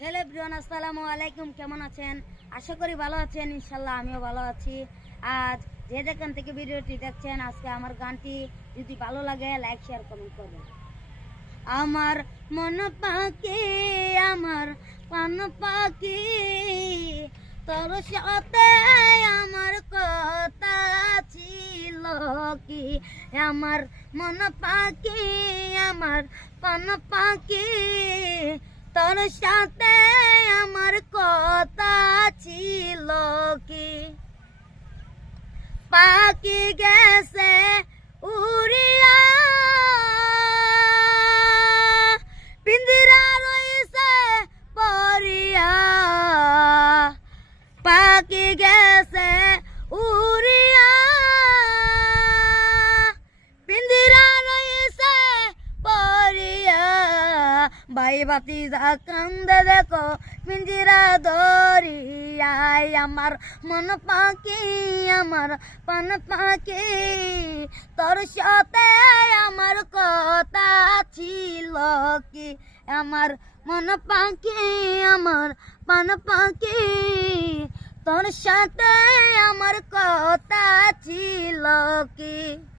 Hello everyone, আসসালামু আলাইকুম। কেমন আছেন? আশা করি ভালো আছেন। ইনশাল্লাহ আমিও ভালো আছি। আজ যে যেখান থেকে ভিডিওটি দেখছেন, আজকে আমার গানটি যদি ভালো লাগে লাইক শেয়ার কমেন্ট করবেন। আমার মন পাখি, আমার পান পাখি, তোর সাথে আমার কথা ছিল কি? আমার মন পাখি, আমার পান পাখি, তোর সাথে আমার কথা ছিল কি? পাখি গেছে উড়িয়া, পিঞ্জিরা রইছে পরিয়া। পাখি গেছে উড়িয়া, পিঞ্জিরা রইছে পরিয়া। ভাই ভাতিজা কান্দে দেখো পিঞ্জিরা ধরিয়ায়। আমার মন পাখি, আমার পান পাখি, তোর সাথে আমার কথা ছিল কি? আমার মন পাখি, আমার পান পাখি, তোর সাথে আমার কথা ছিল কি?